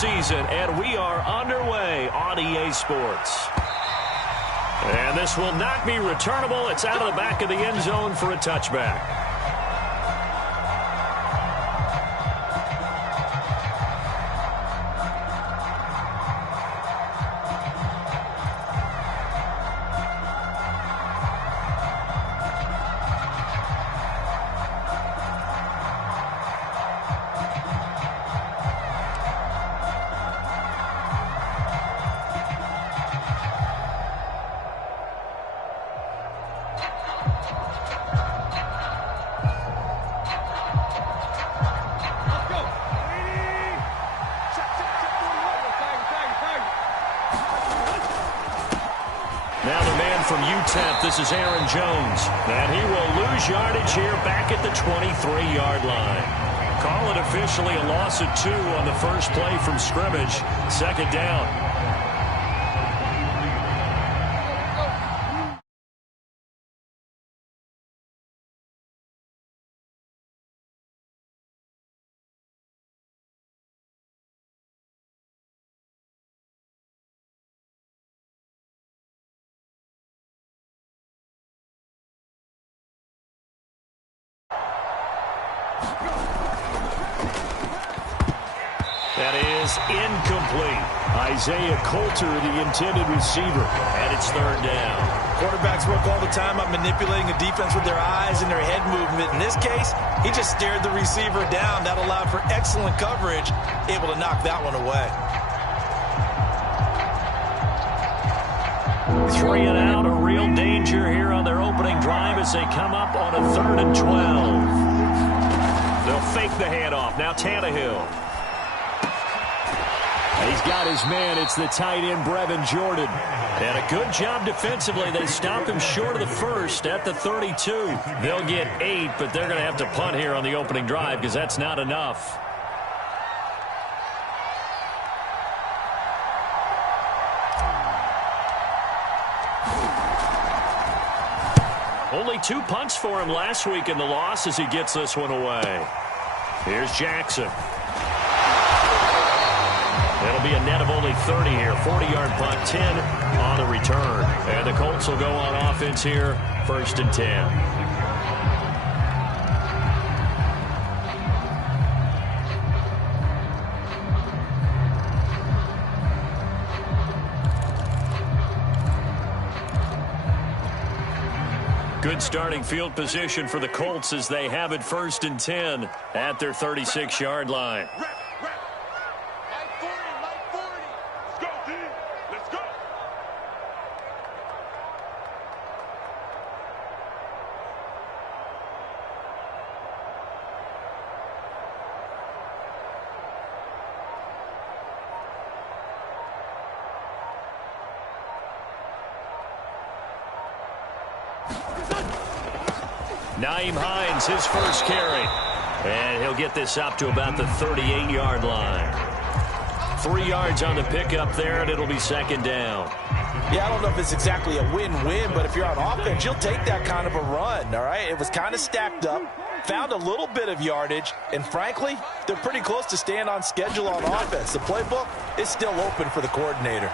season, and we are underway on EA Sports. And this will not be returnable. It's out of the back of the end zone for a touchback. Now the man from UTEP, this is Aaron Jones. And he will lose yardage here back at the 23-yard line. Call it officially a loss of 2 on the first play from scrimmage. Second down. That is incomplete. Isaiah Coulter, the intended receiver, and it's third down. Quarterbacks work all the time on manipulating the defense with their eyes and their head movement. In this case, he just stared the receiver down. That allowed for excellent coverage, able to knock that one away. 3 and out, a real danger here on their opening drive as they come up on a 3rd and 12. They'll fake the handoff. Now Tannehill. He's got his man. It's the tight end, Brevin Jordan. And a good job defensively. They stop him short of the first at the 32. They'll get 8, but they're going to have to punt here on the opening drive because that's not enough. Only 2 punts for him last week in the loss as he gets this one away. Here's Jackson. It'll be a net of only 30 here. 40-yard punt, 10 on the return. And the Colts will go on offense here, 1st and 10. Good starting field position for the Colts as they have it 1st and 10 at their 36-yard line. Nyheim Hines, his first carry. And he'll get this up to about the 38-yard line. 3 yards on the pickup there, and it'll be 2nd down. Yeah, I don't know if it's exactly a win-win, but if you're on offense, you'll take that kind of a run, all right? It was kind of stacked up, found a little bit of yardage, and frankly, they're pretty close to staying on schedule on offense. The playbook is still open for the coordinator.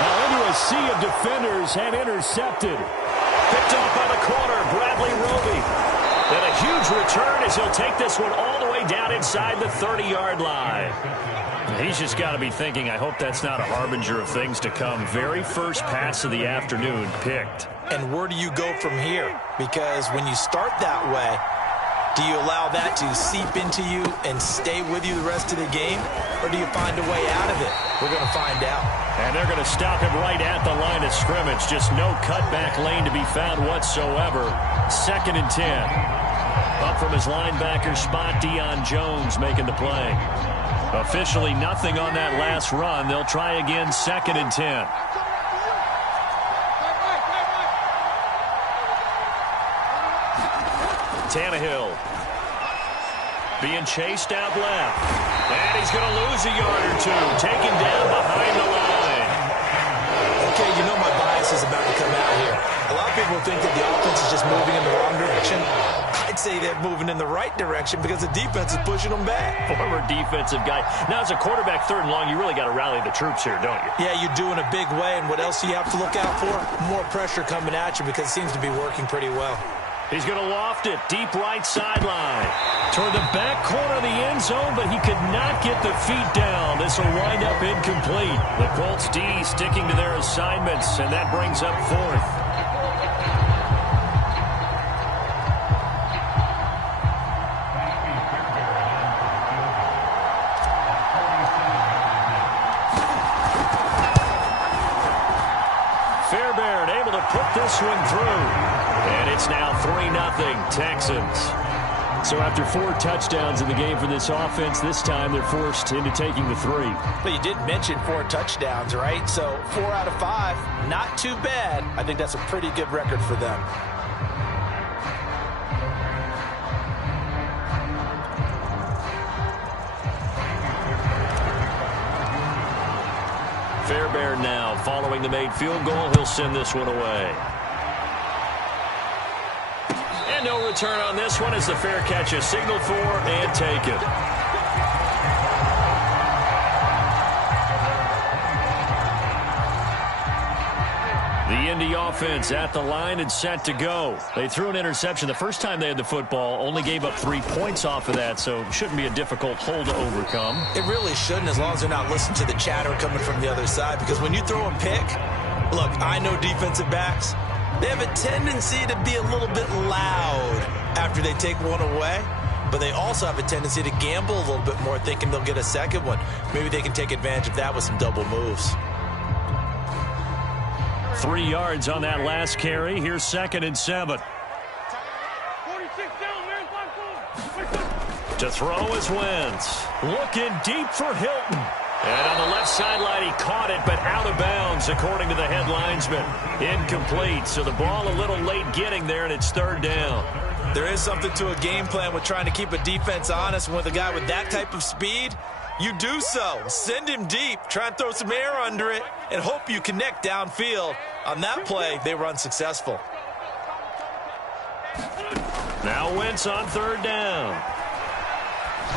Now into a sea of defenders and intercepted. Picked off by the corner, Bradley Roby. And a huge return as he'll take this one all the way down inside the 30-yard line. He's just got to be thinking, I hope that's not a harbinger of things to come. Very first pass of the afternoon picked. And where do you go from here? Because when you start that way, do you allow that to seep into you and stay with you the rest of the game? Or do you find a way out of it? We're going to find out. And they're going to stop him right at the line of scrimmage. Just no cutback lane to be found whatsoever. 2nd and 10. Up from his linebacker spot, Deion Jones making the play. Officially nothing on that last run. They'll try again, 2nd and 10. Tannehill being chased out left. And he's going to lose a yard or 2. Taken down behind the line. Okay, you know my bias is about to come out here. A lot of people think that the offense is just moving in the wrong direction. I'd say they're moving in the right direction because the defense is pushing them back. Former defensive guy. Now, as a quarterback, 3rd and long, you really got to rally the troops here, don't you? Yeah, you do in a big way. And what else do you have to look out for? More pressure coming at you because it seems to be working pretty well. He's going to loft it deep right sideline. Toward the back corner of the end zone, but he could not get the feet down. This will wind up incomplete. The Colts D sticking to their assignments, and that brings up 4th. Put this one through, and it's now 3-0 Texans. So after 4 touchdowns in the game for this offense, this time they're forced into taking the 3. But you did mention 4 touchdowns, right? So 4 out of 5, not too bad. I think that's a pretty good record for them. Fairbairn now following the made field goal. He'll send this one away. And no return on this one as the fair catch is signaled for and taken. The Indy offense at the line and set to go. They threw an interception the first time they had the football, only gave up 3 points off of that, so it shouldn't be a difficult hole to overcome. It really shouldn't, as long as they're not listening to the chatter coming from the other side, because when you throw a pick, look, I know defensive backs, they have a tendency to be a little bit loud after they take one away, but they also have a tendency to gamble a little bit more, thinking they'll get a second one. Maybe they can take advantage of that with some double moves. 3 yards on that last carry. Here's 2nd and 7. To throw is Wentz. Looking deep for Hilton. And on the left sideline, he caught it, but out of bounds, according to the head linesman. Incomplete, so the ball a little late getting there, and it's 3rd down. There is something to a game plan with trying to keep a defense honest. With a guy with that type of speed, you do so. Send him deep. Try and throw some air under it and hope you connect downfield. On that play, they were unsuccessful. Now Wentz on 3rd down.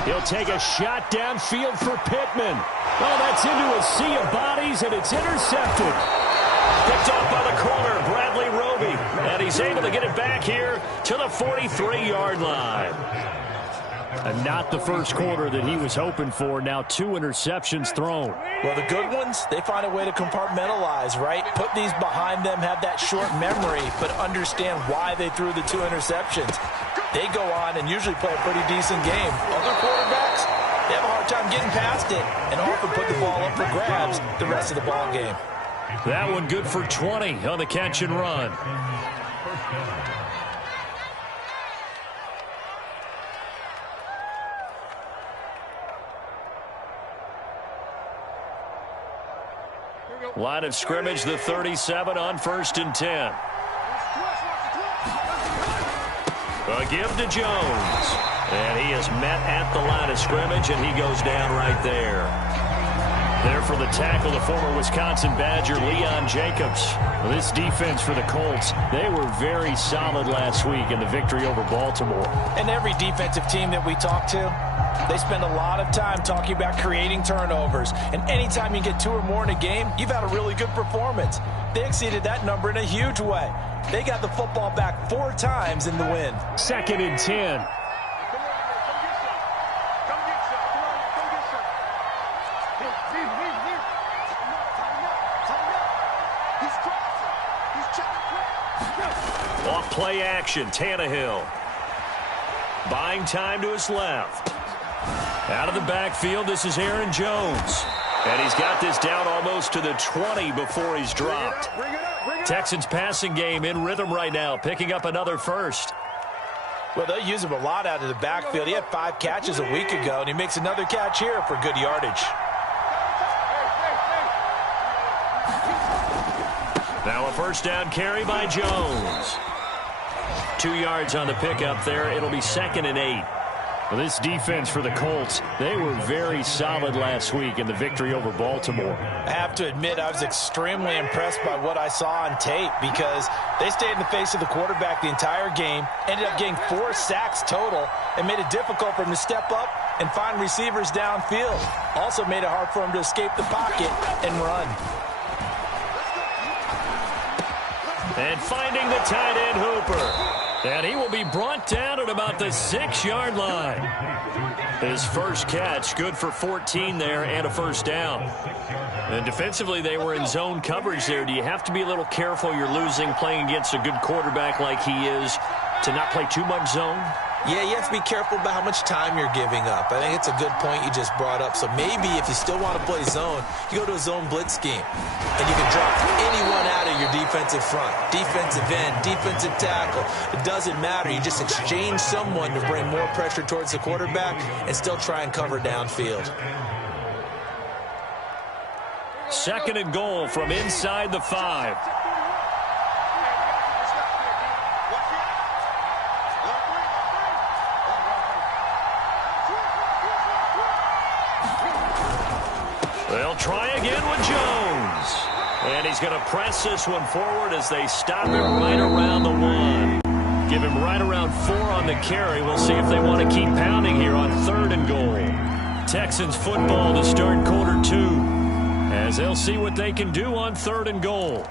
He'll take a shot downfield for Pittman. Oh, that's into a sea of bodies, and it's intercepted. Picked off by the corner, Bradley Roby. And he's able to get it back here to the 43-yard line. And not the first quarter that he was hoping for. Now 2 interceptions thrown. Well, the good ones, they find a way to compartmentalize, right? Put these behind them, have that short memory, but understand why they threw the 2 interceptions. They go on and usually play a pretty decent game. Other quarterbacks, they have a hard time getting past it and often put the ball up for grabs the rest of the ball game. That one good for 20 on the catch and run. Line of scrimmage, the 37 on 1st and 10. A give to Jones. And he is met at the line of scrimmage, and he goes down right there. There for the tackle, the former Wisconsin Badger, Leon Jacobs. This defense for the Colts, they were very solid last week in the victory over Baltimore. And every defensive team that we talk to, they spend a lot of time talking about creating turnovers. And anytime you get 2 or more in a game, you've had a really good performance. They exceeded that number in a huge way. They got the football back 4 times in the win. 2nd and 10. Off play action, Tannehill. Buying time to his left. Out of the backfield, this is Aaron Jones. And he's got this down almost to the 20 before he's dropped. Texans passing game in rhythm right now, picking up another first. Well, they'll use him a lot out of the backfield. He had 5 catches a week ago, and he makes another catch here for good yardage. Now a first down carry by Jones. 2 yards on the pickup there. It'll be 2nd and 8. Well, this defense for the Colts, they were very solid last week in the victory over Baltimore. I have to admit, I was extremely impressed by what I saw on tape because they stayed in the face of the quarterback the entire game, ended up getting 4 sacks total, and made it difficult for him to step up and find receivers downfield. Also made it hard for him to escape the pocket and run. And finding the tight end Hooper. And he will be brought down at about the 6-yard line. His first catch, good for 14 there and a first down. And defensively, they were in zone coverage there. Do you have to be a little careful you're losing playing against a good quarterback like he is to not play too much zone? Yeah, you have to be careful about how much time you're giving up. I think it's a good point you just brought up. So maybe if you still want to play zone, you go to a zone blitz scheme. And you can drop anyone out of your defensive front. Defensive end, defensive tackle. It doesn't matter. You just exchange someone to bring more pressure towards the quarterback and still try and cover downfield. 2nd and goal from inside the 5. They'll try again with Jones. And he's going to press this one forward as they stop him right around the 1. Give him right around 4 on the carry. We'll see if they want to keep pounding here on 3rd and goal. Texans football to start quarter 2. As they'll see what they can do on 3rd and goal.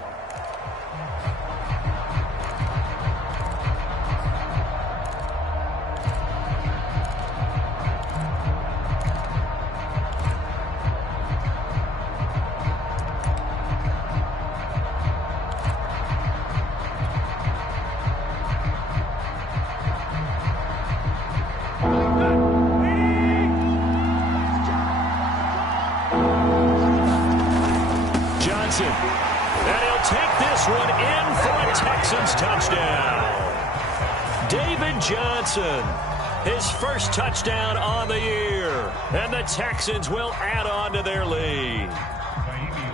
And he'll take this one in for a Texans touchdown. David Johnson, his first touchdown on the year. And the Texans will add on to their lead.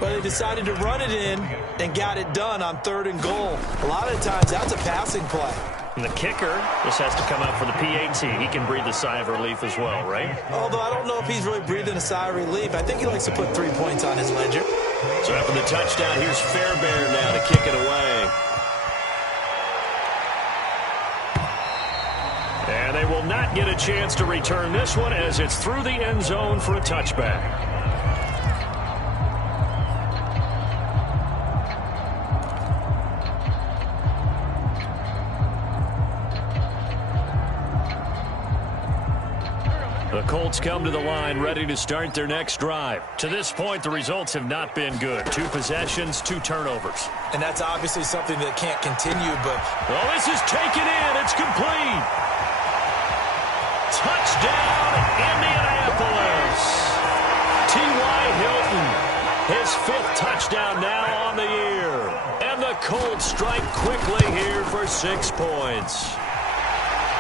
But they decided to run it in and got it done on 3rd and goal. A lot of times that's a passing play. And the kicker just has to come out for the PAT. He can breathe a sigh of relief as well, right? Although I don't know if he's really breathing a sigh of relief. I think he likes to put 3 points on his ledger. So after the touchdown, here's Fairbairn now to kick it away. And they will not get a chance to return this one as it's through the end zone for a touchback. The Colts come to the line ready to start their next drive. To this point, the results have not been good. 2 possessions, 2 turnovers. And that's obviously something that can't continue, but... Oh, this is taken in. It's complete. Touchdown, Indianapolis. T.Y. Hilton, his 5th touchdown now on the year. And the Colts strike quickly here for 6 points.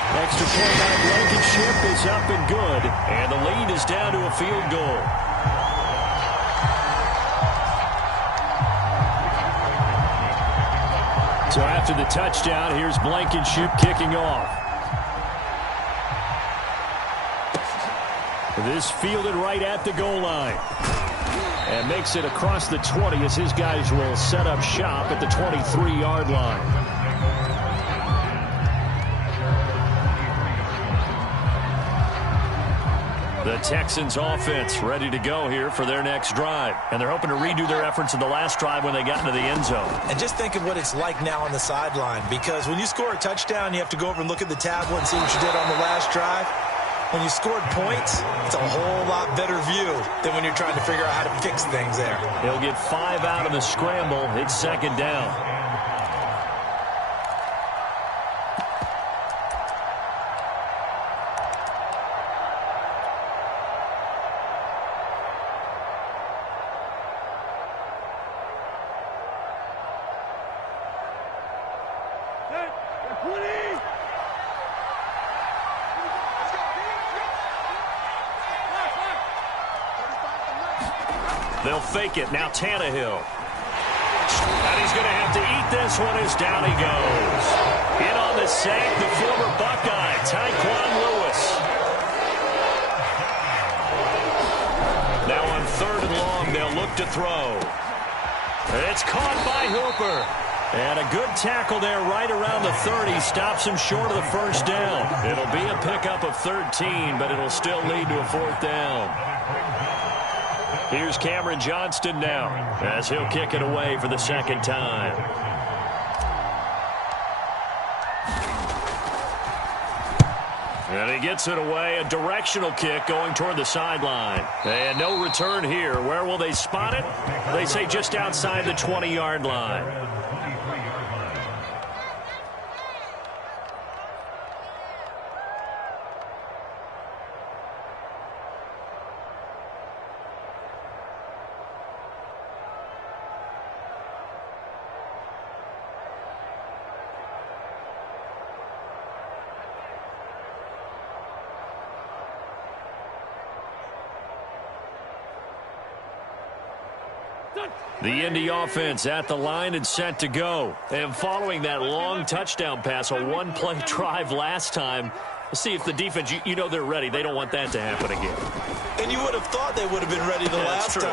Extra point on Blankenship is up and good, and the lead is down to a field goal. So after the touchdown, here's Blankenship kicking off. This fielded right at the goal line. And makes it across the 20 as his guys will set up shop at the 23-yard line. The Texans offense ready to go here for their next drive. And they're hoping to redo their efforts in the last drive when they got into the end zone. And just think of what it's like now on the sideline. Because when you score a touchdown, you have to go over and look at the tablet and see what you did on the last drive. When you scored points, it's a whole lot better view than when you're trying to figure out how to fix things there. He'll get 5 out of the scramble. It's 2nd down. They'll fake it. Now Tannehill. And he's going to have to eat this one as down he goes. In on the sack, the former Buckeye, Tyquan Lewis. They'll look to throw. It's caught by Hooper. And a good tackle there right around the 30. Stops him short of the first down. It'll be a pickup of 13, but it'll still lead to a fourth down. Here's Cameron Johnston now as he'll kick it away for the second time. And he gets it away, a directional kick going toward the sideline. And no return here. Where will they spot it? They say just outside the 20-yard line. The Indy offense at the line and set to go. And following that long touchdown pass, a one-play drive last time, let's see if the defense, you know they're ready. They don't want that to happen again. And you would have thought they would have been ready the last time.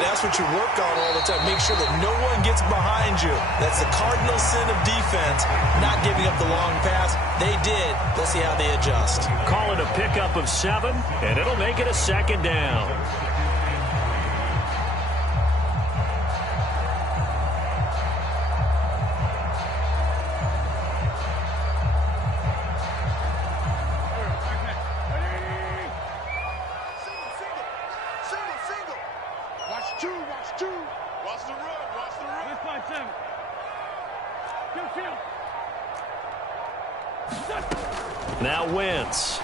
That's what you work on all the time. Make sure that no one gets behind you. That's the cardinal sin of defense, not giving up the long pass. They did. Let's see how they adjust. Call it a pickup of 7, and it'll make it a second down. Now Wentz.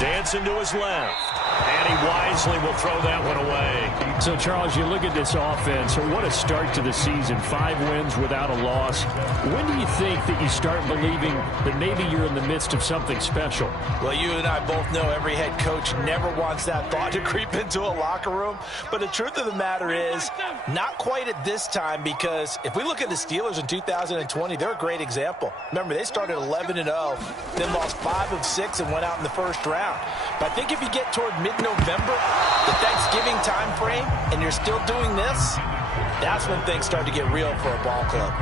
Dancing to his left. And he wisely will throw that one away. So, Charles, you look at this offense, what a start to the season. 5 wins without a loss. When do you think that you start believing that maybe you're in the midst of something special? Well, you and I both know every head coach never wants that thought to creep into a locker room. But the truth of the matter is, not quite at this time, because if we look at the Steelers in 2020, they're a great example. Remember, they started 11-0, then lost 5 of 6 and went out in the first round. But I think if you get toward mid-November, the Thanksgiving time frame, and you're still doing this, that's when things start to get real for a ball club.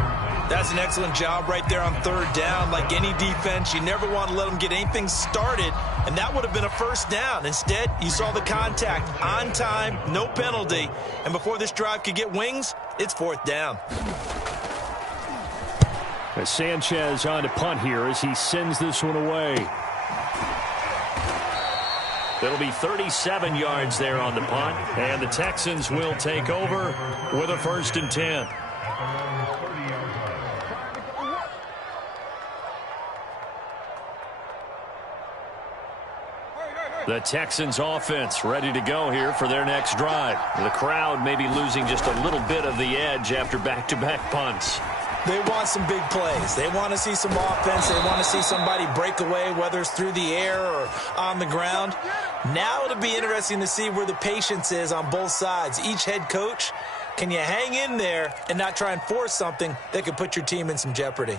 That's an excellent job right there on third down. Like any defense, you never want to let them get anything started, and that would have been a first down. Instead, you saw the contact on time, no penalty, and before this drive could get wings, it's fourth down. As Sanchez on to punt here as he sends this one away. It'll be 37 yards there on the punt, and the Texans will take over with a 1st and 10. The Texans offense ready to go here for their next drive. The crowd may be losing just a little bit of the edge after back-to-back punts. They want some big plays. They want to see some offense. They want to see somebody break away, whether it's through the air or on the ground. Now it'll be interesting to see where the patience is on both sides. Each head coach, can you hang in there and not try and force something that could put your team in some jeopardy?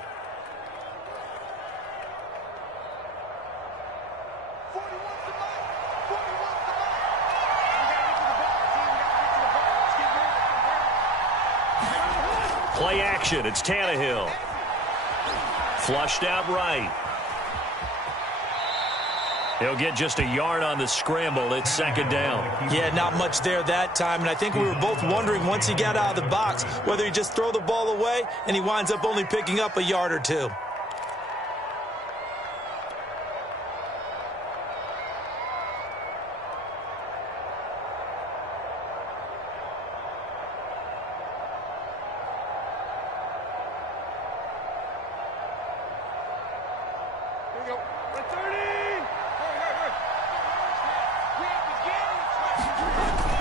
Play action. It's Tannehill. Flushed out right. He'll get just a yard on the scramble. It's second down. Yeah, not much there that time. And I think we were both wondering once he got out of the box whether he just throw the ball away and he winds up only picking up a yard or two.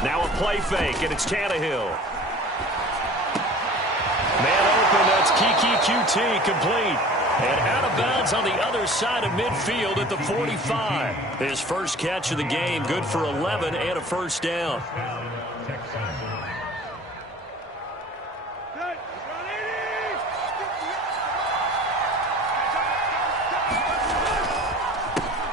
Now a play fake, and it's Tannehill. Man open, that's Kiki QT, complete. And out of bounds on the other side of midfield at the 45. His first catch of the game, good for 11 and a first down.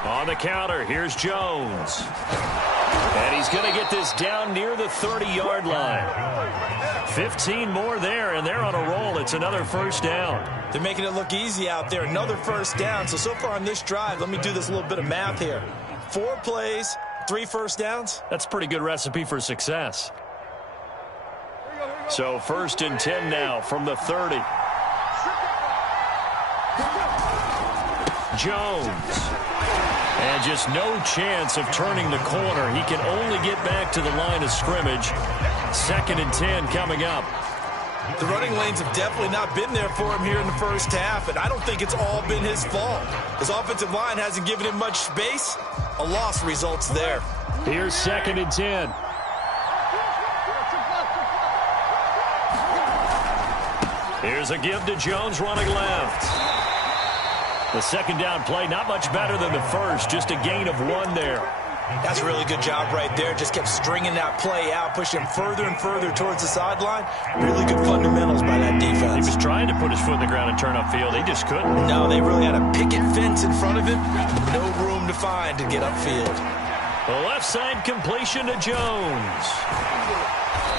On the counter. Here's Jones. And he's going to get this down near the 30-yard line. 15 more there, and they're on a roll. It's another first down. They're making it look easy out there. Another first down. So far on this drive, let me do this little bit of math here. 4 plays, 3 first downs. That's a pretty good recipe for success. So 1st and 10 now from the 30. Jones. And just no chance of turning the corner. He can only get back to the line of scrimmage. 2nd and 10 coming up. The running lanes have definitely not been there for him here in the first half, and I don't think it's all been his fault. His offensive line hasn't given him much space. A loss results there. Here's 2nd and 10. Here's a give to Jones running left. The second down play, not much better than the first, just a gain of 1 there. That's a really good job right there. Just kept stringing that play out, pushing him further and further towards the sideline. Really good fundamentals by that defense. He was trying to put his foot in the ground and turn upfield. He just couldn't. No, they really had a picket fence in front of him. No room to find to get upfield. The left side completion to Jones.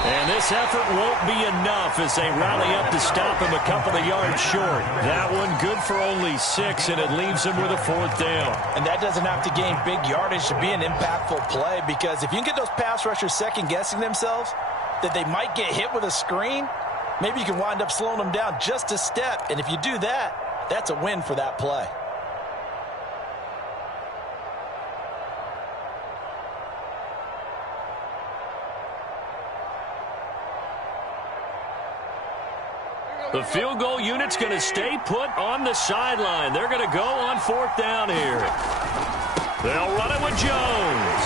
And this effort won't be enough as they rally up to stop him a couple of yards short. That one good for only 6, and it leaves him with a 4th down. And that doesn't have to gain big yardage to be an impactful play, because if you can get those pass rushers second-guessing themselves, that they might get hit with a screen, maybe you can wind up slowing them down just a step. And if you do that, that's a win for that play. The field goal unit's going to stay put on the sideline. They're going to go on 4th down here. They'll run it with Jones.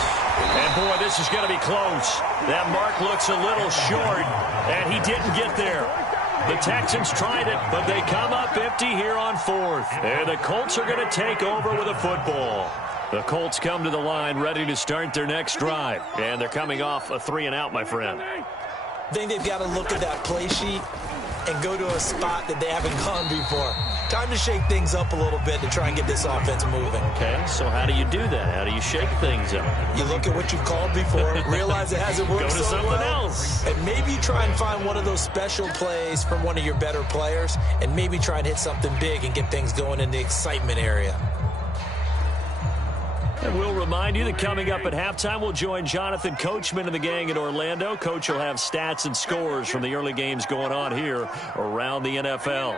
And, boy, this is going to be close. That mark looks a little short, and he didn't get there. The Texans tried it, but they come up empty here on 4th. And the Colts are going to take over with a football. The Colts come to the line ready to start their next drive. And they're coming off a 3-and-out, my friend. I think they've got to look at that play sheet and go to a spot that they haven't gone before. Time to shake things up a little bit to try and get this offense moving. Okay, so how do you do that? How do you shake things up? You look at what you've called before, realize it hasn't worked so so well, else. And maybe try and find one of those special plays from one of your better players, and maybe try and hit something big and get things going in the excitement area. And we'll remind you that coming up at halftime, we'll join Jonathan Coachman and the gang in Orlando. Coach will have stats and scores from the early games going on here around the NFL.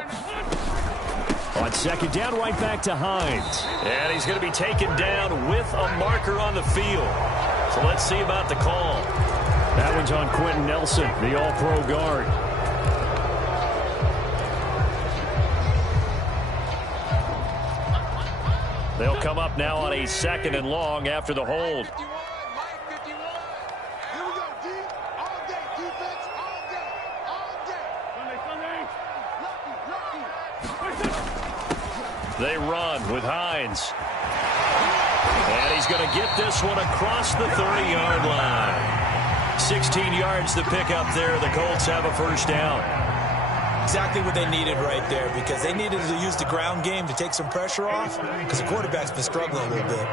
On 2nd down, right back to Hines. And he's going to be taken down with a marker on the field. So let's see about the call. That one's on Quentin Nelson, the all-pro guard. They'll come up now on a 2nd and long after the hold. They run with Hines. And he's going to get this one across the 30-yard line. 16 yards to pick up there. The Colts have a first down. Exactly what they needed right there, because they needed to use the ground game to take some pressure off, because the quarterback's been struggling a little bit.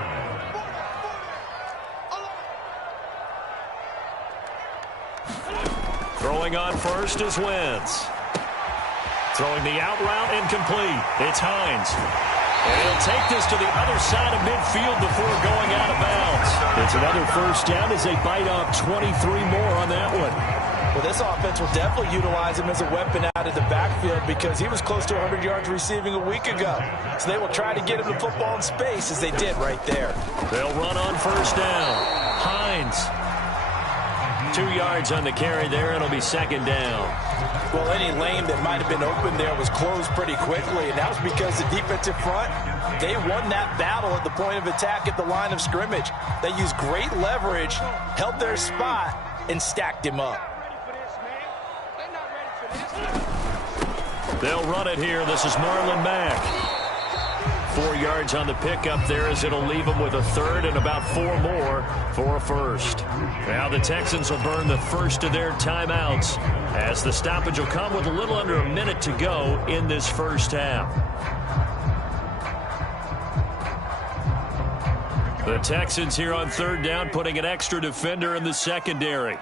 Throwing on first is Wentz. Throwing the out route incomplete. It's Hines. And he'll take this to the other side of midfield before going out of bounds. It's another first down as they bite off 23 more on that one. Well, this offense will definitely utilize him as a weapon out of the backfield, because he was close to 100 yards receiving a week ago. So they will try to get him the football in space, as they did right there. They'll run on first down. Hines. 2 yards on the carry there. It'll be 2nd down. Well, any lane that might have been open there was closed pretty quickly, and that was because the defensive front, they won that battle at the point of attack at the line of scrimmage. They used great leverage, held their spot, and stacked him up. They'll run it here. This is Marlon Mack. 4 yards on the pickup there, as it'll leave them with a 3rd and about 4 more for a first. Now the Texans will burn the first of their timeouts, as the stoppage will come with a little under a minute to go in this first half. The Texans here on third down, putting an extra defender in the secondary.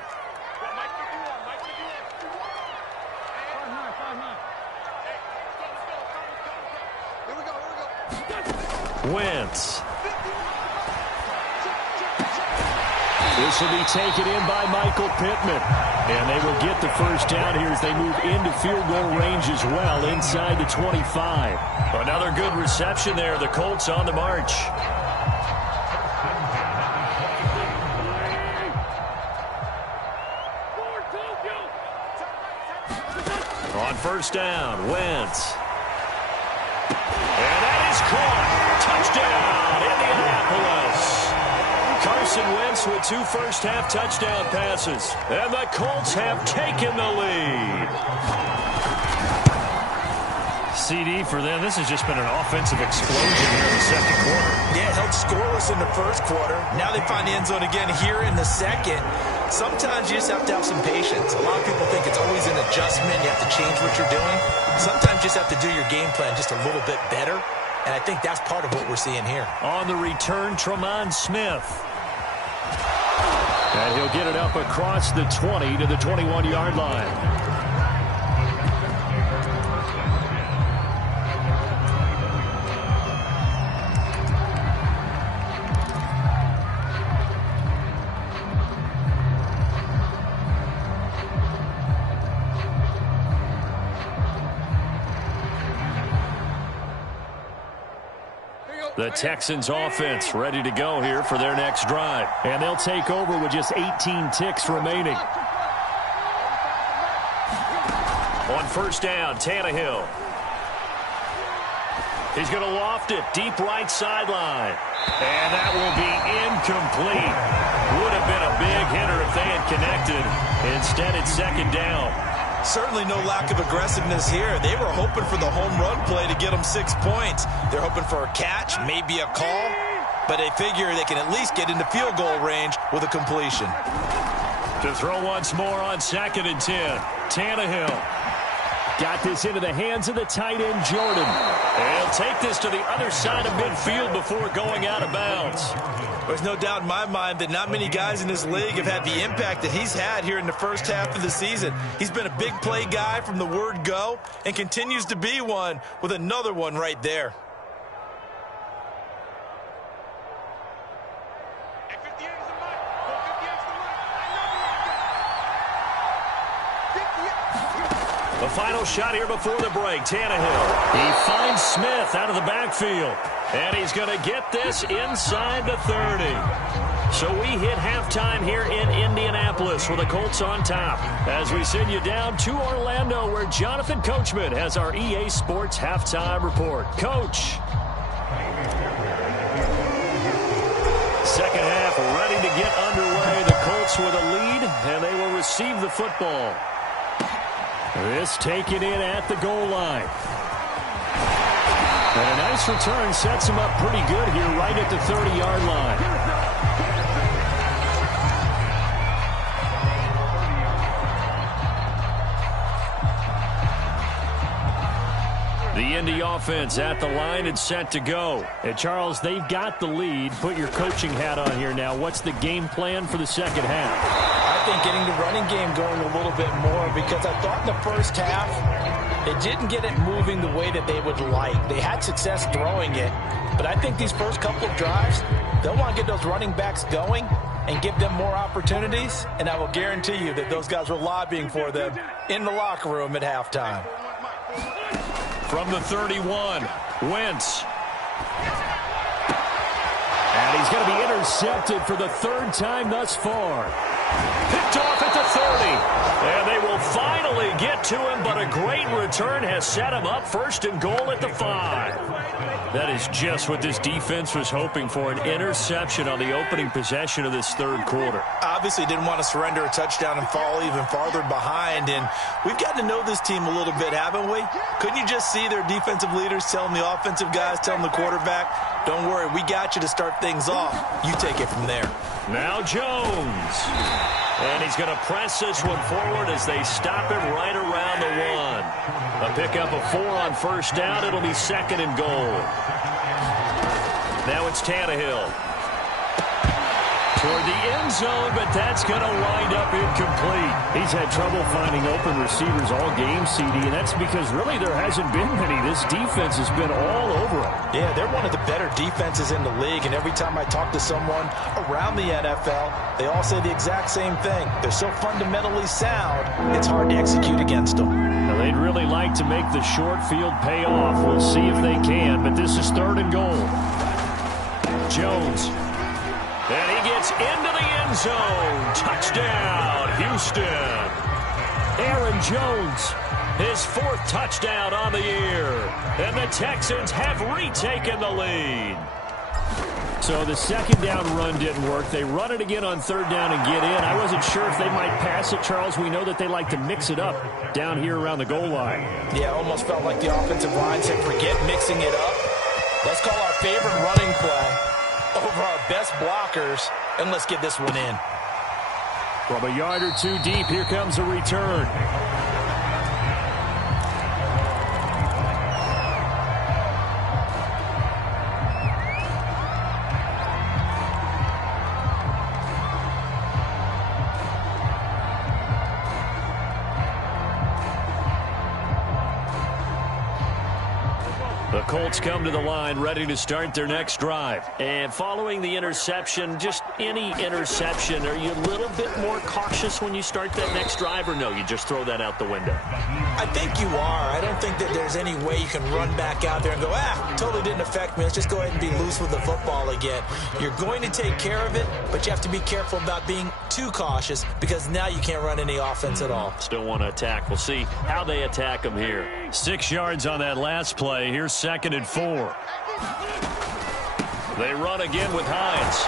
Wentz. This will be taken in by Michael Pittman. And they will get the first down here as they move into field goal range as well, inside the 25. Another good reception there. The Colts on the march. On first down, Wentz. And that is caught. Touchdown, Indianapolis. Carson Wentz with 2 first-half touchdown passes. And the Colts have taken the lead. CD for them. This has just been an offensive explosion here in the second quarter. Yeah, held scoreless in the first quarter. Now they find the end zone again here in the second. Sometimes you just have to have some patience. A lot of people think it's always an adjustment. You have to change what you're doing. Sometimes you just have to do your game plan just a little bit better. And I think that's part of what we're seeing here. On the return, Tremont Smith. And he'll get it up across the 20 to the 21-yard line. The Texans offense ready to go here for their next drive. And they'll take over with just 18 ticks remaining. On first down, Tannehill. He's going to loft it deep right sideline. And that will be incomplete. Would have been a big hitter if they had connected. Instead, it's second down. Certainly no lack of aggressiveness here. They were hoping for the home run play to get them 6 points. They're hoping for a catch, maybe a call, but they figure they can at least get into field goal range with a completion. To throw once more on 2nd and 10. Tannehill got this into the hands of the tight end, Jordan. And he'll take this to the other side of midfield before going out of bounds. There's no doubt in my mind that not many guys in this league have had the impact that he's had here in the first half of the season. He's been a big play guy from the word go and continues to be one with another one right there. The final shot here before the break. Tannehill. He finds Smith out of the backfield. And he's going to get this inside the 30. So we hit halftime here in Indianapolis with the Colts on top. As we send you down to Orlando, where Jonathan Coachman has our EA Sports halftime report. Coach. Second half ready to get underway. The Colts with a lead, and they will receive the football. This taken in at the goal line. And a nice return sets him up pretty good here right at the 30-yard line. The Indy offense at the line and set to go. And Charles, they've got the lead. Put your coaching hat on here now. What's the game plan for the second half? I think getting the running game going a little bit more, because I thought in the first half they didn't get it moving the way that they would like. They had success throwing it, but I think these first couple of drives, they'll want to get those running backs going and give them more opportunities, and I will guarantee you that those guys were lobbying for them in the locker room at halftime. From the 31, Wentz. And he's going to be intercepted for the 3rd time thus far. Picked off at the 30. And they will finally get to him, but a great return has set him up 1st and goal at the 5. That is just what this defense was hoping for, an interception on the opening possession of this 3rd quarter. Obviously didn't want to surrender a touchdown and fall even farther behind, and we've gotten to know this team a little bit, haven't we? Couldn't you just see their defensive leaders telling the offensive guys, telling the quarterback, don't worry, we got you to start things off. You take it from there. Now Jones. And he's going to press this one forward as they stop him right around the 1. A pickup of 4 on first down. It'll be 2nd and goal. Now it's Tannehill. toward the end zone, but that's going to wind up incomplete. He's had trouble finding open receivers all game, CD, and that's because really there hasn't been many. This defense has been all over him. Yeah, they're one of the better defenses in the league, and every time I talk to someone around the NFL, they all say the exact same thing. They're so fundamentally sound, it's hard to execute against them. Now, they'd really like to make the short field pay off. We'll see if they can, but this is 3rd and goal. Jones. And he gets into the end zone. Touchdown, Houston. Aaron Jones, his 4th touchdown on the year. And the Texans have retaken the lead. So the 2nd down run didn't work. They run it again on 3rd down and get in. I wasn't sure if they might pass it, Charles. We know that they like to mix it up down here around the goal line. Yeah, almost felt like the offensive line said, forget mixing it up. Let's call our favorite running play over our best blockers, and let's get this one in. From a yard or 2 deep, here comes a return. The Colts come to the line ready to start their next drive. And following the interception, just any interception, are you a little bit more cautious when you start that next drive, or no, you just throw that out the window? I think you are. I don't think that there's any way you can run back out there and go, totally didn't affect me. Let's just go ahead and be loose with the football again. You're going to take care of it, but you have to be careful about being too cautious because now you can't run any offense at all. Still want to attack. We'll see how they attack them here. 6 yards on that last play. Here's 2nd and 4. They run again with Hines.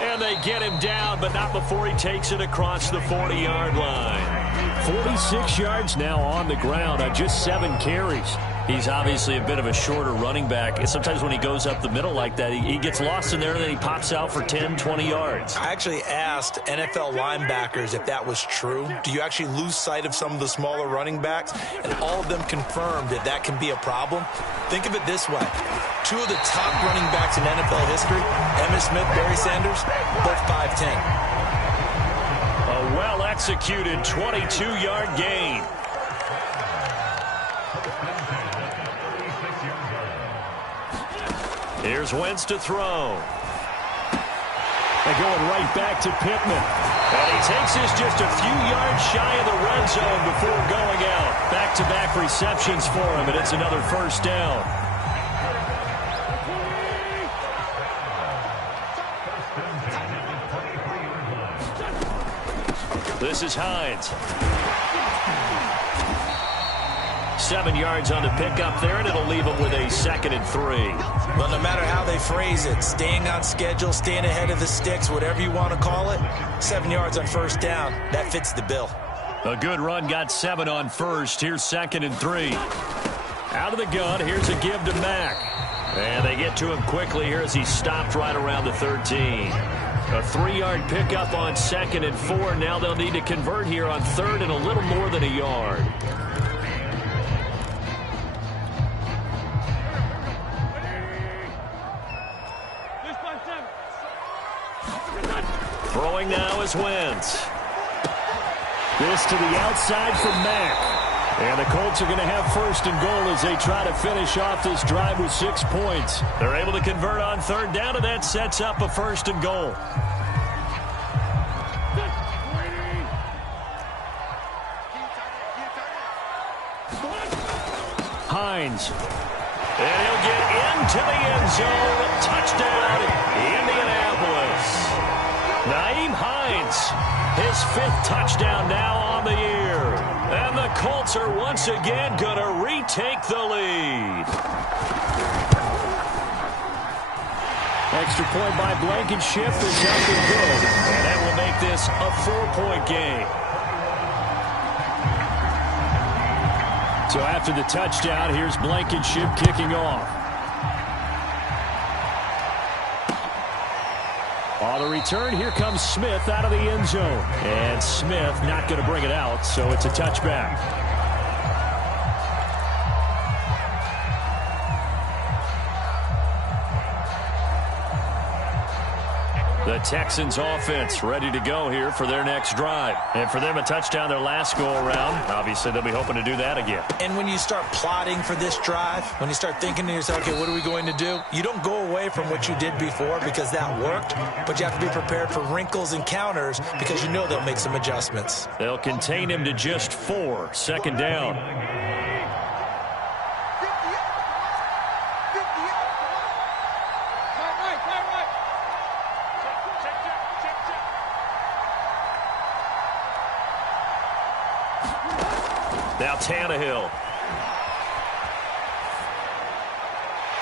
And they get him down, but not before he takes it across the 40-yard line. 46 yards now on the ground on just 7 carries. He's obviously a bit of a shorter running back. Sometimes when he goes up the middle like that, he gets lost in there, and then he pops out for 10, 20 yards. I actually asked NFL linebackers if that was true. Do you actually lose sight of some of the smaller running backs? And all of them confirmed that that can be a problem. Think of it this way. 2 of the top running backs in NFL history, Emmitt Smith, Barry Sanders, both 5'10". A well-executed 22-yard gain. Here's Wentz to throw. They're going right back to Pittman. And he takes this just a few yards shy of the red zone before going out. Back-to-back receptions for him, and it's another 1st down. This is Hines. 7 yards on the pickup there, and it'll leave him with a 2nd and 3. Well, no matter how they phrase it, staying on schedule, staying ahead of the sticks, whatever you want to call it, 7 yards on 1st down, that fits the bill. A good run, got 7 on 1st. Here's 2nd and 3. Out of the gun, here's a give to Mack. And they get to him quickly here as he stopped right around the 13. A 3-yard pickup on 2nd and 4. Now they'll need to convert here on 3rd and a little more than a yard. Throwing now is Wentz. This to the outside for Mack. And the Colts are going to have 1st and goal as they try to finish off this drive with 6 points. They're able to convert on 3rd down, and that sets up a 1st and goal. Hines. And he'll get into the end zone. Touchdown, Indianapolis. Nyheim Hines, his 5th touchdown now on the year. And the Colts are once again going to retake the lead. Extra point by Blankenship is up and good. And that will make this a 4-point game. So after the touchdown, here's Blankenship kicking off. On the return, here comes Smith out of the end zone. And Smith not going to bring it out, so it's a touchback. The Texans offense ready to go here for their next drive. And for them, a touchdown their last go-around. Obviously, they'll be hoping to do that again. And when you start plotting for this drive, when you start thinking to yourself, okay, what are we going to do? You don't go away from what you did before because that worked, but you have to be prepared for wrinkles and counters because you know they'll make some adjustments. They'll contain him to just 4. Second down. Now Tannehill.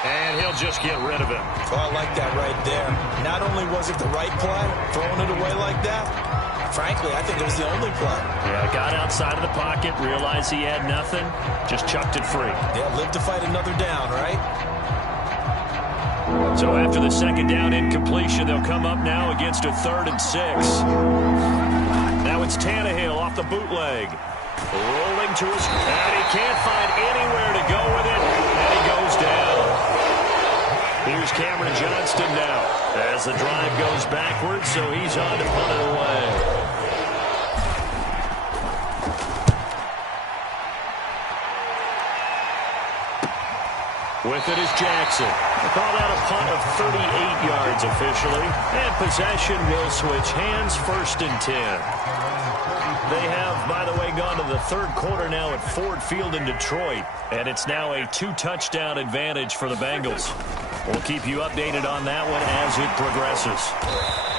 And he'll just get rid of him. Oh, I like that right there. Not only was it the right play, throwing it away like that, frankly, I think it was the only play. Yeah, got outside of the pocket, realized he had nothing, just chucked it free. Yeah, live to fight another down, right? So after the second down incompletion, they'll come up now against a 3rd and 6. Now it's Tannehill off the bootleg. Rolling to his, and he can't find anywhere to go with it, and he goes down. Here's Cameron Johnston now as the drive goes backwards, so he's on to punt it away. With it is Jackson. They call that a punt of 38 yards officially, and possession will switch hands, 1st and 10. They have, by the way, gone to the 3rd quarter now at Ford Field in Detroit, and it's now a 2-touchdown advantage for the Bengals. We'll keep you updated on that one as it progresses.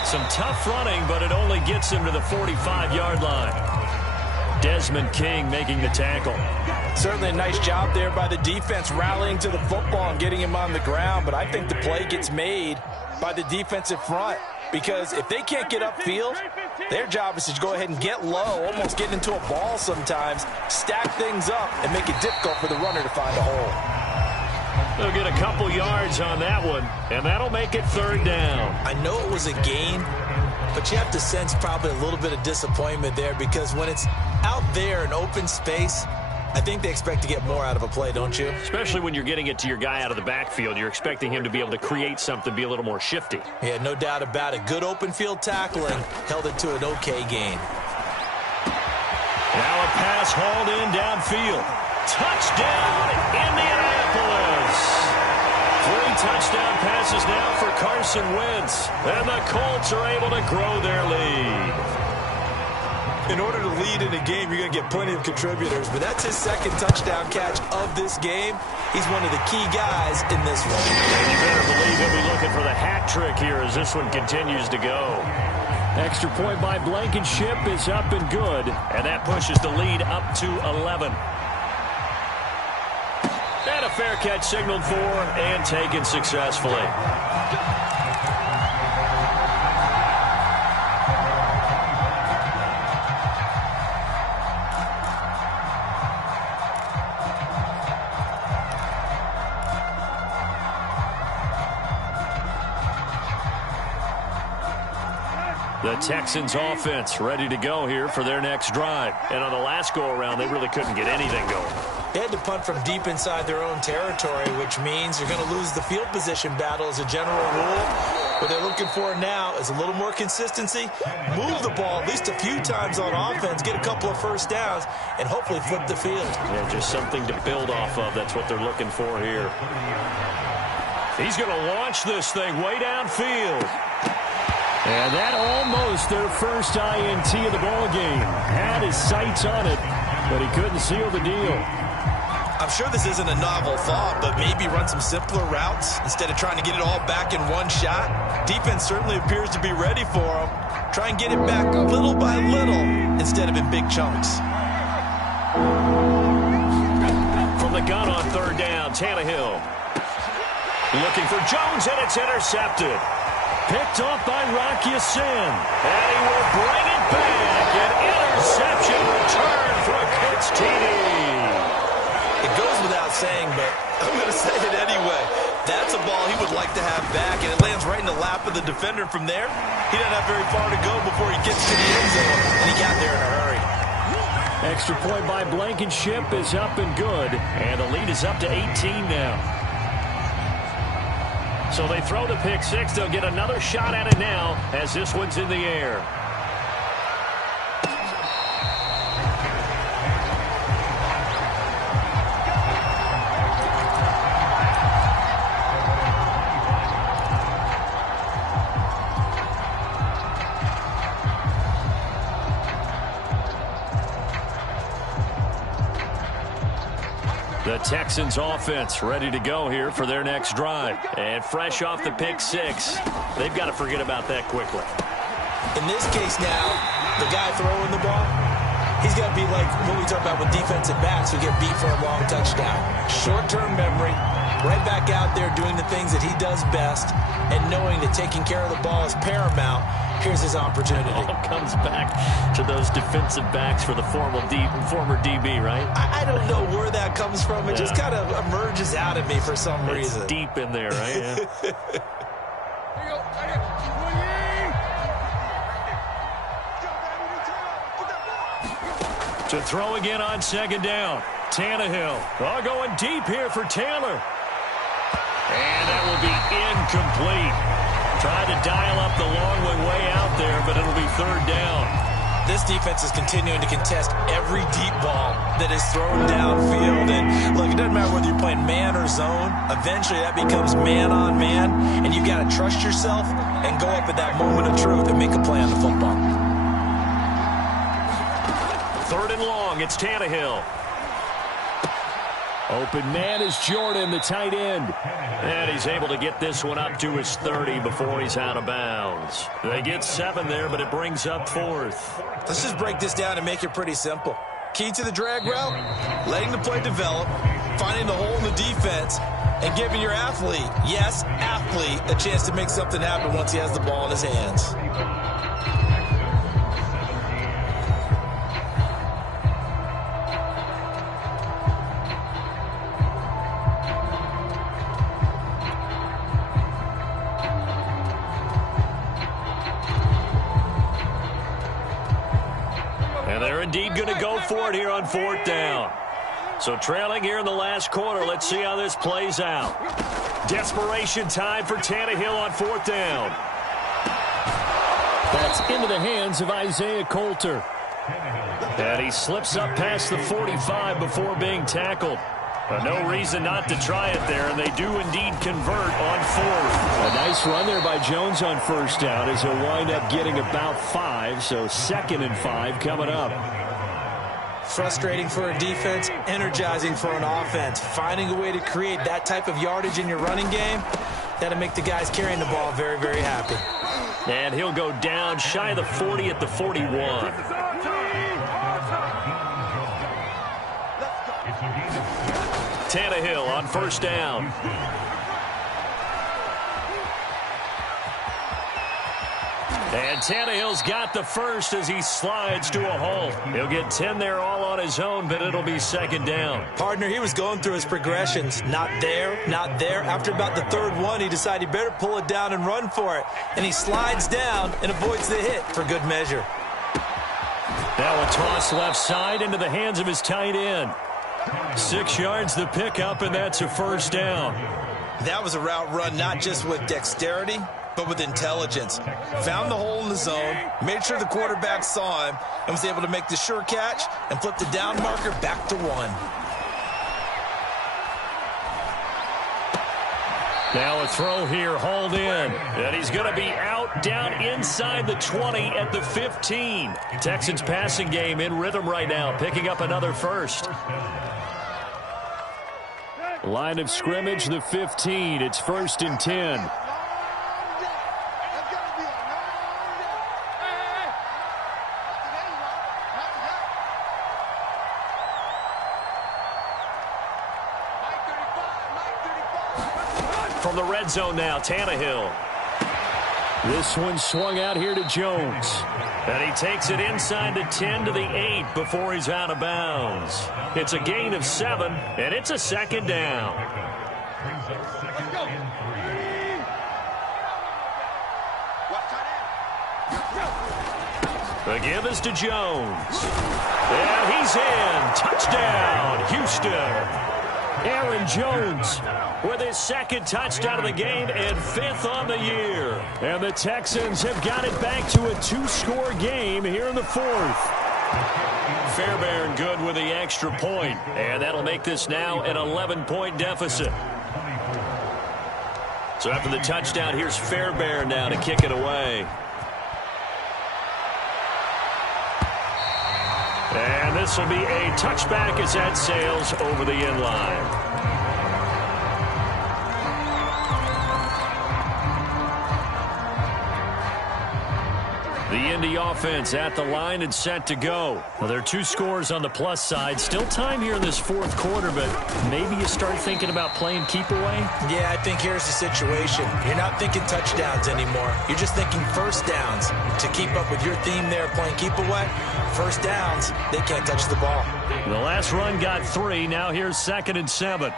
Some tough running, but it only gets him to the 45-yard line. Desmond King making the tackle. Certainly a nice job there by the defense rallying to the football and getting him on the ground, but I think the play gets made by the defensive front because if they can't get upfield, their job is to go ahead and get low, almost get into a ball sometimes, stack things up, and make it difficult for the runner to find a hole. They'll get a couple yards on that one, and that'll make it 3rd down. I know it was a gain, but you have to sense probably a little bit of disappointment there because when it's out there in open space, I think they expect to get more out of a play, don't you? Especially when you're getting it to your guy out of the backfield. You're expecting him to be able to create something, be a little more shifty. Yeah, no doubt about it. Good open field tackling held it to an okay gain. Now a pass hauled in downfield. Touchdown, Indianapolis! 3 touchdown passes now for Carson Wentz. And the Colts are able to grow their lead. In order to lead in a game, you're going to get plenty of contributors, but that's his 2nd touchdown catch of this game. He's one of the key guys in this one. And you better believe he'll be looking for the hat trick here as this one continues to go. Extra point by Blankenship is up and good, and that pushes the lead up to 11. And a fair catch signaled for and taken successfully. The Texans offense ready to go here for their next drive. And on the last go-around, they really couldn't get anything going. They had to punt from deep inside their own territory, which means you're going to lose the field position battle as a general rule. What they're looking for now is a little more consistency, move the ball at least a few times on offense, get a couple of 1st downs, and hopefully flip the field. Yeah, just something to build off of. That's what they're looking for here. He's going to launch this thing way downfield. And that almost their first INT of the ball game. Had his sights on it, but he couldn't seal the deal. I'm sure this isn't a novel thought, but maybe run some simpler routes instead of trying to get it all back in one shot. Defense certainly appears to be ready for him. Try and get it back little by little instead of in big chunks. From the gun on 3rd down, Tannehill. Looking for Jones, and it's intercepted. Picked off by Rock Ya-Sin. And he will bring it back. An interception return for a Colts TD. It goes without saying, but I'm going to say it anyway. That's a ball he would like to have back, and it lands right in the lap of the defender from there. He doesn't have very far to go before he gets to the end zone, and he got there in a hurry. Extra point by Blankenship is up and good, and the lead is up to 18 now. So they throw the pick six. They'll get another shot at it now as this one's in the air. The Texans offense ready to go here for their next drive. And fresh off the pick six, they've got to forget about that quickly. In this case now, the guy throwing the ball, he's got to be like what we talk about with defensive backs who get beat for a long touchdown. Short-term memory, right back out there doing the things that he does best, and knowing that taking care of the ball is paramount. Here's his opportunity. It all comes back to those defensive backs for the former DB, right? I don't know where that comes from. It just kind of emerges out of me for some reason. It's deep in there, right? Yeah. To throw again on second down. Tannehill. Oh, going deep here for Taylor. And that will be incomplete. Trying to dial up the long way out there, but it'll be third down. This defense is continuing to contest every deep ball that is thrown downfield. And look, it doesn't matter whether you're playing man or zone. Eventually that becomes man on man, and you've got to trust yourself and go up at that moment of truth and make a play on the football. Third and long, it's Tannehill. Open man is Jordan, the tight end. And he's able to get this one up to his 30 before he's out of bounds. They get 7 there, but it brings up fourth. Let's just break this down and make it pretty simple. Key to the drag route, letting the play develop, finding the hole in the defense, and giving your athlete, yes, athlete, a chance to make something happen once he has the ball in his hands. Indeed going to go for it here on fourth down. So trailing here in the last quarter. Let's see how this plays out. Desperation time for Tannehill on fourth down. That's into the hands of Isaiah Coulter. And he slips up past the 45 before being tackled. But no reason not to try it there, and they do indeed convert on fourth. A nice run there by Jones on first down as he'll wind up getting about 5, so 2nd and 5 coming up. Frustrating for a defense, energizing for an offense. Finding a way to create that type of yardage in your running game, that'll make the guys carrying the ball very, very happy. And he'll go down shy of the 40 at the 41. Tannehill on first down. And Tannehill's got the first as he slides to a halt. He'll get 10 there all on his own, but it'll be second down. Partner, he was going through his progressions. Not there, not there. After about the third one, he decided he better pull it down and run for it. And he slides down and avoids the hit for good measure. Now a toss left side into the hands of his tight end. 6 yards the pickup, and that's a first down. That was a route run not just with dexterity, but with intelligence. Found the hole in the zone, made sure the quarterback saw him, and was able to make the sure catch and flip the down marker back to 1. Now a throw here, hauled in. And he's going to be out down inside the 20 at the 15. Texans passing game in rhythm right now, picking up another first. Line of scrimmage, the 15. It's 1st and 10. From the red zone now, Tannehill. This one swung out here to Jones. And he takes it inside the 10 to the 8 before he's out of bounds. It's a gain of 7, and it's a second down. The give is to Jones. And he's in. Touchdown, Houston. Aaron Jones with his second touchdown of the game and 5th on the year. And the Texans have got it back to a 2-score game here in the 4th. Fairbairn good with the extra point, and that'll make this now an 11-point deficit. So after the touchdown, here's Fairbairn now to kick it away. And this will be a touchback as that sails over the end line. The Indy offense at the line and set to go. Well, there are 2 scores on the plus side. Still time here in this 4th quarter, but maybe you start thinking about playing keep away? Yeah, I think here's the situation. You're not thinking touchdowns anymore. You're just thinking first downs. To keep up with your theme there playing keep away, first downs, they can't touch the ball. The last run got 3. Now here's 2nd and 7.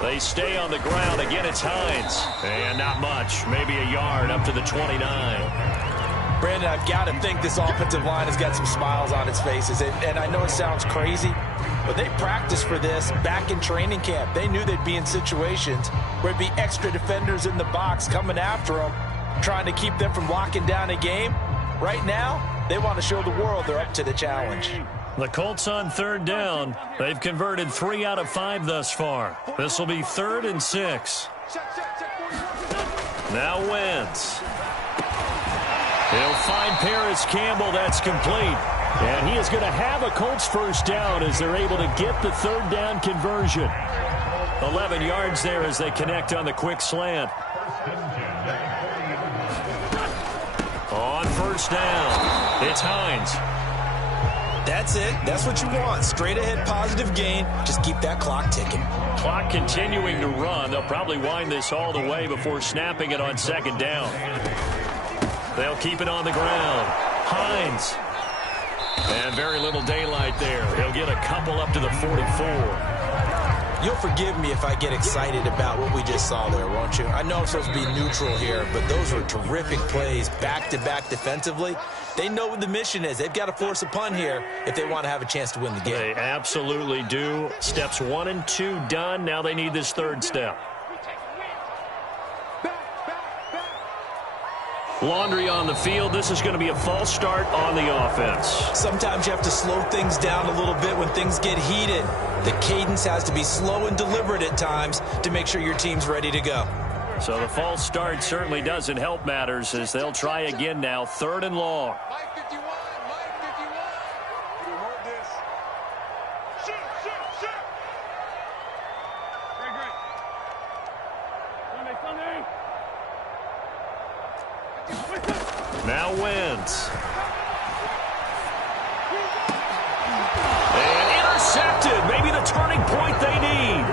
They stay on the ground. Again, it's Hines. And not much. Maybe a yard up to the 29. Brandon, I've got to think this offensive line has got some smiles on its faces. And I know it sounds crazy, but they practiced for this back in training camp. They knew they'd be in situations where it'd be extra defenders in the box coming after them, trying to keep them from locking down a game. Right now, they want to show the world they're up to the challenge. The Colts on 3rd down. They've converted 3 out of 5 thus far. This will be 3rd and 6. Now Wentz. He'll find Paris Campbell. That's complete. And he is going to have a Colts first down as they're able to get the 3rd down conversion. 11 yards there as they connect on the quick slant. On first down, it's Hines. That's it. That's what you want. Straight ahead positive gain. Just keep that clock ticking. Clock continuing to run. They'll probably wind this all the way before snapping it on 2nd down. They'll keep it on the ground. Hines. And very little daylight there. He'll get a couple up to the 44. You'll forgive me if I get excited about what we just saw there, won't you? I know I'm supposed to be neutral here, but those were terrific plays back-to-back defensively. They know what the mission is. They've got to force a punt here if they want to have a chance to win the game. They absolutely do. Steps 1 and 2 done. Now they need this 3rd step. Laundry on the field. This is going to be a false start on the offense. Sometimes you have to slow things down a little bit when things get heated. The cadence has to be slow and deliberate at times to make sure your team's ready to go. So the false start certainly doesn't help matters as they'll try again now. 3rd and long. Now Wentz. And intercepted. Maybe the turning point they need.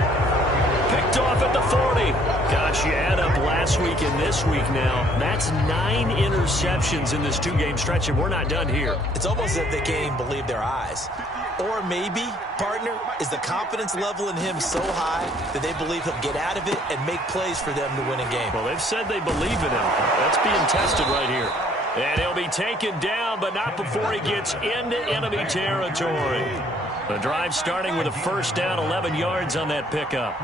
Picked off at the 40. Gosh, you add up last week and this week now. That's 9 interceptions in this 2-game stretch, and we're not done here. It's almost as if they can't even believe their eyes. Or maybe, partner, is the confidence level in him so high that they believe he'll get out of it and make plays for them to win a game. Well, they've said they believe in him. That's being tested right here. And he'll be taken down, but not before he gets into enemy territory. The drive starting with a first down, 11 yards on that pickup.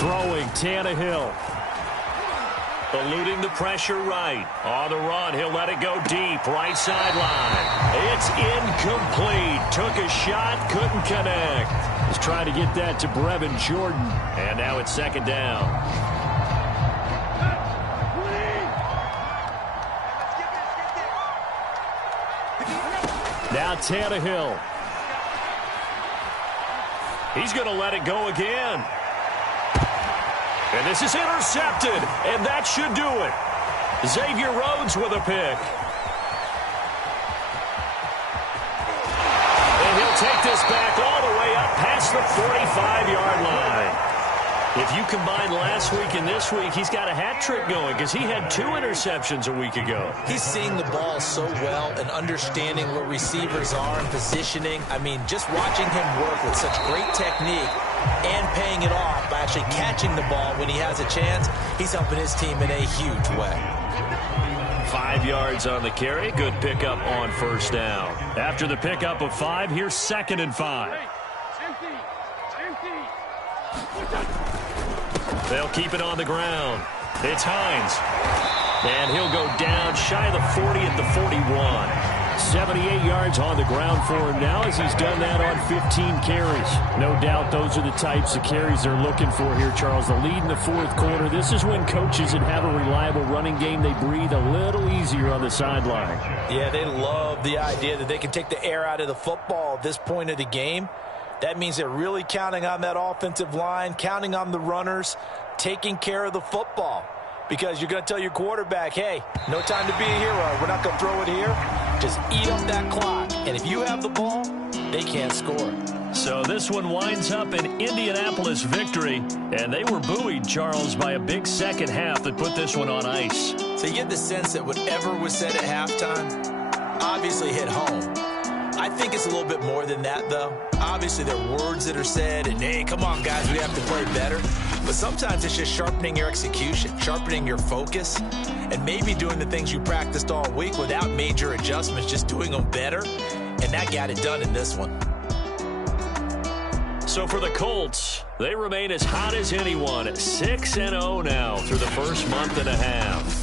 Throwing Tannehill. Eluding the pressure right. On the run, he'll let it go deep. Right sideline. It's incomplete. Took a shot, couldn't connect. He's trying to get that to Brevin Jordan. And now it's 2nd down. Now Tannehill. He's going to let it go again. And this is intercepted, and that should do it. Xavier Rhodes with a pick. And he'll take this back all the way up past the 45-yard line. If you combine last week and this week, he's got a hat trick going because he had 2 interceptions a week ago. He's seeing the ball so well and understanding where receivers are and positioning. I mean, just watching him work with such great technique and paying it off by actually catching the ball when he has a chance, he's helping his team in a huge way. 5 yards on the carry. Good pickup on first down. After the pickup of 5, here's 2nd and 5. They'll keep it on the ground. It's Hines. And he'll go down shy of the 40 at the 41. 78 yards on the ground for him now as he's done that on 15 carries. No doubt those are the types of carries they're looking for here, Charles. The lead in the 4th quarter. This is when coaches that have a reliable running game, they breathe a little easier on the sideline. Yeah, they love the idea that they can take the air out of the football at this point of the game. That means they're really counting on that offensive line, counting on the runners, taking care of the football. Because you're going to tell your quarterback, hey, no time to be a hero. We're not going to throw it here. Just eat up that clock. And if you have the ball, they can't score. So this one winds up an Indianapolis victory. And they were buoyed, Charles, by a big second half that put this one on ice. So you get the sense that whatever was said at halftime obviously hit home. I think it's a little bit more than that, though. Obviously, there are words that are said, and, hey, come on, guys, we have to play better. But sometimes it's just sharpening your execution, sharpening your focus, and maybe doing the things you practiced all week without major adjustments, just doing them better. And that got it done in this one. So for the Colts, they remain as hot as anyone, 6-0 now through the first month and a half.